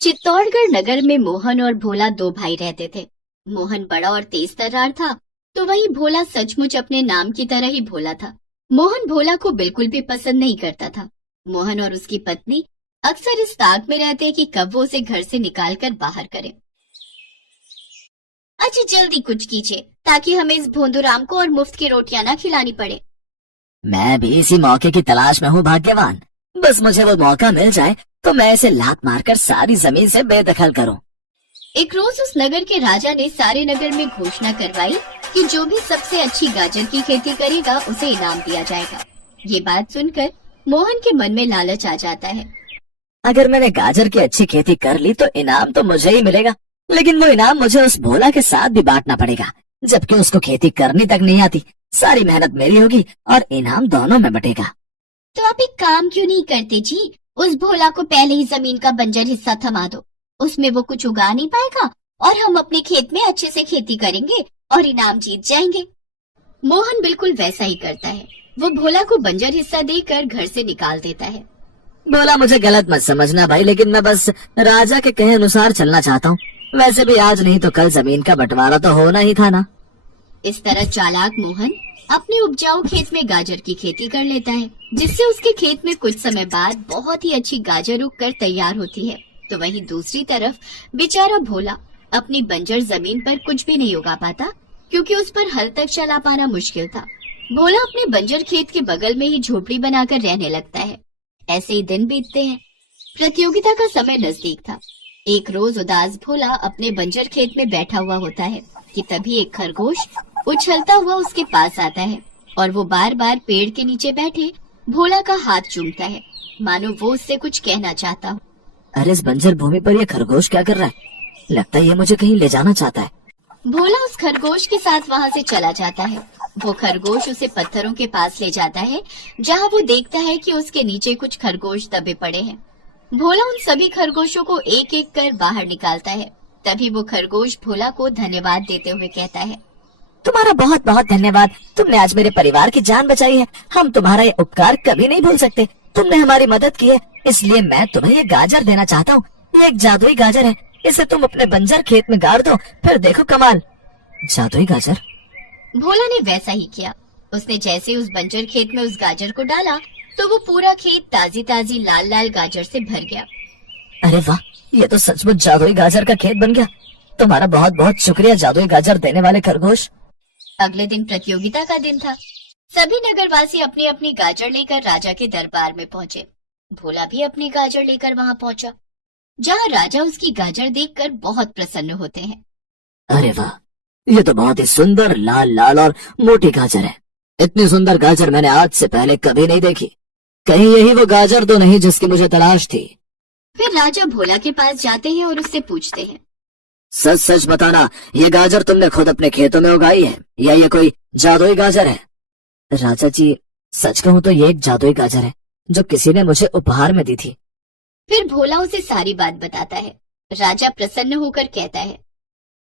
चित्तौड़गढ़ नगर में मोहन और भोला दो भाई रहते थे। मोहन बड़ा और तेज तर्रार था, तो वहीं भोला सचमुच अपने नाम की तरह ही भोला था। मोहन भोला को बिल्कुल भी पसंद नहीं करता था। मोहन और उसकी पत्नी अक्सर इस ताक में रहते कि कब वो उसे घर से निकाल कर बाहर करे। अच्छा जल्दी कुछ कीजिए ताकि हमें इस भोंदूराम को और मुफ्त की रोटियां ना खिलानी पड़े। मैं भी इसी मौके की तलाश में हूँ भाग्यवान। बस मुझे वो मौका मिल जाए तो मैं इसे लात मारकर सारी जमीन से बेदखल करूँ। एक रोज उस नगर के राजा ने सारे नगर में घोषणा करवाई कि जो भी सबसे अच्छी गाजर की खेती करेगा उसे इनाम दिया जाएगा। ये बात सुनकर मोहन के मन में लालच आ जाता है। अगर मैंने गाजर की अच्छी खेती कर ली तो इनाम तो मुझे ही मिलेगा, लेकिन वो इनाम मुझे उस भोला के साथ भी बांटना पड़ेगा, जबकि उसको खेती करनी तक नहीं आती। सारी मेहनत मेरी होगी और इनाम दोनों में बटेगा। तो आप एक काम क्यों नहीं करते जी, उस भोला को पहले ही जमीन का बंजर हिस्सा थमा दो। उसमें वो कुछ उगा नहीं पाएगा और हम अपने खेत में अच्छे से खेती करेंगे और इनाम जीत जाएंगे। मोहन बिल्कुल वैसा ही करता है। वो भोला को बंजर हिस्सा देकर घर से निकाल देता है। भोला, मुझे गलत मत समझना भाई, लेकिन मैं बस राजा के कहे अनुसार चलना चाहता हूँ। वैसे भी आज नहीं तो कल जमीन का बंटवारा तो होना ही था ना। इस तरह चालाक मोहन अपने उपजाऊ खेत में गाजर की खेती कर लेता है, जिससे उसके खेत में कुछ समय बाद बहुत ही अच्छी गाजर उगकर तैयार होती है। तो वहीं दूसरी तरफ बेचारा भोला अपनी बंजर जमीन पर कुछ भी नहीं उगा पाता, क्योंकि उस पर हल तक चला पाना मुश्किल था। भोला अपने बंजर खेत के बगल में ही झोपड़ी बनाकर रहने लगता है। ऐसे ही दिन बीतते हैं। प्रतियोगिता का समय नजदीक था। एक रोज उदास भोला अपने बंजर खेत में बैठा हुआ होता है कि तभी एक खरगोश उछलता हुआ उसके पास आता है और वो बार बार पेड़ के नीचे बैठे भोला का हाथ चूमता है, मानो वो उससे कुछ कहना चाहता हो। अरे इस बंजर भूमि पर ये खरगोश क्या कर रहा है? लगता है ये मुझे कहीं ले जाना चाहता है। भोला उस खरगोश के साथ वहाँ से चला जाता है। वो खरगोश उसे पत्थरों के पास ले जाता है, जहाँ वो देखता है कि उसके नीचे कुछ खरगोश दबे पड़े हैं। भोला उन सभी खरगोशों को एक एक कर बाहर निकालता है। तभी वो खरगोश भोला को धन्यवाद देते हुए कहता है, तुम्हारा बहुत बहुत धन्यवाद। तुमने आज मेरे परिवार की जान बचाई है। हम तुम्हारा ये उपकार कभी नहीं भूल सकते। तुमने हमारी मदद की है, इसलिए मैं तुम्हें ये गाजर देना चाहता हूँ। ये एक जादुई गाजर है। इसे तुम अपने बंजर खेत में गाड़ दो, फिर देखो कमाल। जादुई गाजर? भोला ने वैसा ही किया। उसने जैसे उस बंजर खेत में उस गाजर को डाला तो वो पूरा खेत ताजी ताजी लाल लाल गाजर से भर गया। अरे वाह, ये तो सचमुच जादुई गाजर का खेत बन गया। तुम्हारा बहुत बहुत शुक्रिया जादुई गाजर देने वाले खरगोश। अगले दिन प्रतियोगिता का दिन था। सभी नगरवासी अपनी अपनी गाजर लेकर राजा के दरबार में पहुंचे। भोला भी अपनी गाजर लेकर वहां पहुंचा, जहां राजा उसकी गाजर देखकर बहुत प्रसन्न होते हैं। अरे वाह, ये तो बहुत ही सुंदर लाल लाल और मोटी गाजर है। इतनी सुंदर गाजर मैंने आज से पहले कभी नहीं देखी। कहीं यही वो गाजर तो नहीं जिसकी मुझे तलाश थी। फिर राजा भोला के पास जाते हैं और उससे पूछते हैं, सच सच बताना, ये गाजर तुमने खुद अपने खेतों में उगाई है या ये कोई जादुई गाजर है? राजा जी, सच कहूँ तो ये एक जादुई गाजर है जो किसी ने मुझे उपहार में दी थी। फिर भोला उसे सारी बात बताता है। राजा प्रसन्न होकर कहता है,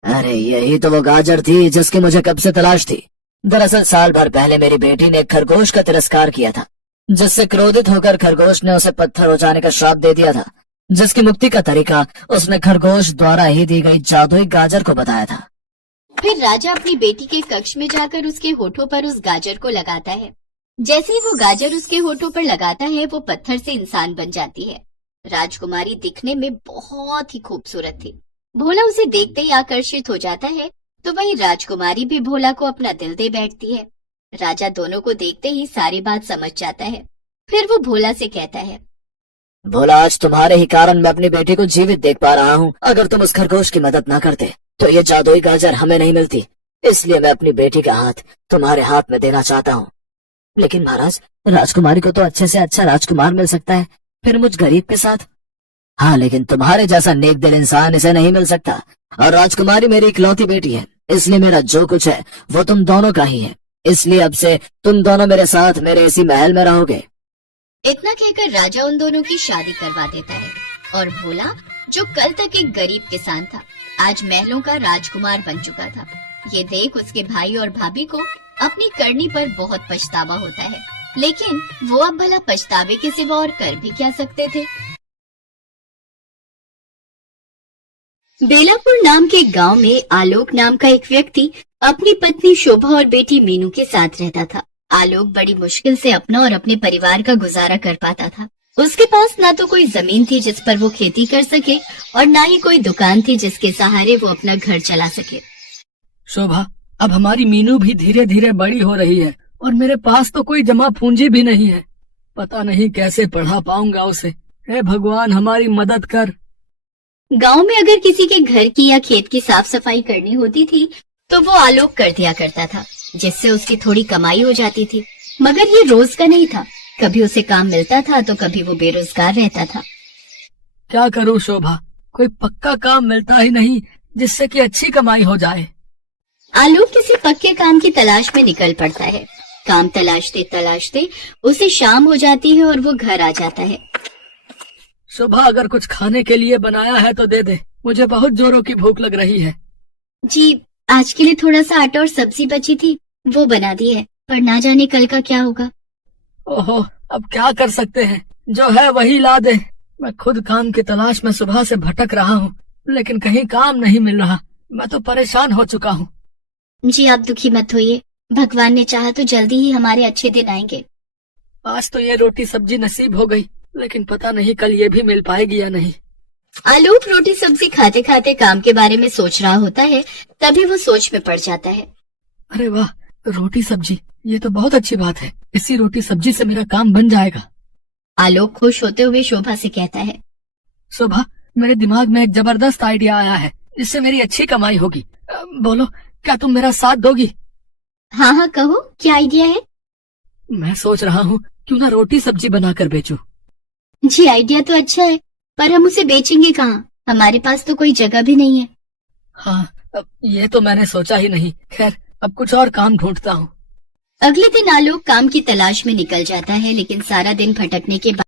अरे यही तो वो गाजर थी जिसकी मुझे कब से तलाश थी। दरअसल साल भर पहले मेरी बेटी ने खरगोश का तिरस्कार किया था, जिससे क्रोधित होकर खरगोश ने उसे पत्थर हो जाने का श्राप दे दिया था, जिसकी मुक्ति का तरीका उसने खरगोश द्वारा ही दी गई जादुई गाजर को बताया था। फिर राजा अपनी बेटी के कक्ष में जाकर उसके होठों पर उस गाजर को लगाता है। जैसे ही वो गाजर उसके होठों पर लगाता है, वो पत्थर से इंसान बन जाती है। राजकुमारी दिखने में बहुत ही खूबसूरत थी। भोला उसे देखते ही आकर्षित हो जाता है, तो वहीं राजकुमारी भी भोला को अपना दिल दे बैठती है। राजा दोनों को देखते ही सारी बात समझ जाता है। फिर वो भोला से कहता है, भोला, आज तुम्हारे ही कारण मैं अपनी बेटी को जीवित देख पा रहा हूँ। अगर तुम उस खरगोश की मदद न करते तो ये जादुई गाजर हमें नहीं मिलती। इसलिए मैं अपनी बेटी का हाथ तुम्हारे हाथ में देना चाहता हूँ। लेकिन महाराज, राजकुमारी को तो अच्छे से अच्छा राजकुमार मिल सकता है, फिर मुझ गरीब के साथ? हाँ, लेकिन तुम्हारे जैसा नेक दिल इंसान इसे नहीं मिल सकता। और राजकुमारी मेरी इकलौती बेटी है, इसलिए मेरा जो कुछ है वो तुम दोनों का ही है। इसलिए अब से तुम दोनों मेरे साथ मेरे इसी महल में रहोगे। इतना कहकर राजा उन दोनों की शादी करवा देता है और भोला, जो कल तक एक गरीब किसान था, आज महलों का राजकुमार बन चुका था। ये देख उसके भाई और भाभी को अपनी करनी पर बहुत पछतावा होता है, लेकिन वो अब भला पछतावे के सिवा और कर भी क्या सकते थे। बेलापुर नाम के गांव में आलोक नाम का एक व्यक्ति अपनी पत्नी शोभा और बेटी मीनू के साथ रहता था। आलोक बड़ी मुश्किल से अपना और अपने परिवार का गुजारा कर पाता था। उसके पास ना तो कोई जमीन थी जिस पर वो खेती कर सके और ना ही कोई दुकान थी जिसके सहारे वो अपना घर चला सके। शोभा, अब हमारी मीनू भी धीरे धीरे बड़ी हो रही है और मेरे पास तो कोई जमा पूंजी भी नहीं है। पता नहीं कैसे पढ़ा पाऊंगा उसे। हे भगवान, हमारी मदद कर। गांव में अगर किसी के घर की या खेत की साफ सफाई करनी होती थी तो वो आलोक कर दिया करता था, जिससे उसकी थोड़ी कमाई हो जाती थी। मगर ये रोज का नहीं था, कभी उसे काम मिलता था तो कभी वो बेरोजगार रहता था। क्या करूं शोभा, कोई पक्का काम मिलता ही नहीं जिससे कि अच्छी कमाई हो जाए। आलोक किसी पक्के काम की तलाश में निकल पड़ता है। काम तलाशते तलाशते उसे शाम हो जाती है और वो घर आ जाता है। शोभा, अगर कुछ खाने के लिए बनाया है तो दे दे, मुझे बहुत जोरों की भूख लग रही है। जी, आज के लिए थोड़ा सा आटा और सब्जी बची थी, वो बना दी है, पर ना जाने कल का क्या होगा। ओहो, अब क्या कर सकते हैं, जो है वही ला दे। मैं खुद काम की तलाश में सुबह से भटक रहा हूँ, लेकिन कहीं काम नहीं मिल रहा। मैं तो परेशान हो चुका हूँ। जी, आप दुखी मत होइए, भगवान ने चाहा तो जल्दी ही हमारे अच्छे दिन आएंगे। आज तो ये रोटी सब्जी नसीब हो गई, लेकिन पता नहीं कल ये भी मिल पाएगी या नहीं। आलोक रोटी सब्जी खाते खाते काम के बारे में सोच रहा होता है, तभी वो सोच में पड़ जाता है। अरे वाह, रोटी सब्जी, ये तो बहुत अच्छी बात है। इसी रोटी सब्जी से मेरा काम बन जाएगा। आलोक खुश होते हुए शोभा से कहता है, शोभा, मेरे दिमाग में एक जबरदस्त आइडिया आया है, जिससे मेरी अच्छी कमाई होगी। बोलो, क्या तुम मेरा साथ दोगी? हाँ हाँ कहो, क्या आइडिया है? मैं सोच रहा हूँ क्यों ना रोटी सब्जी बनाकर बेचूं। जी, आइडिया तो अच्छा है, पर हम उसे बेचेंगे कहाँ? हमारे पास तो कोई जगह भी नहीं है। हाँ, ये तो मैंने सोचा ही नहीं। खैर, अब कुछ और काम ढूंढता हूँ। अगले दिन आलोक काम की तलाश में निकल जाता है, लेकिन सारा दिन भटकने के बाद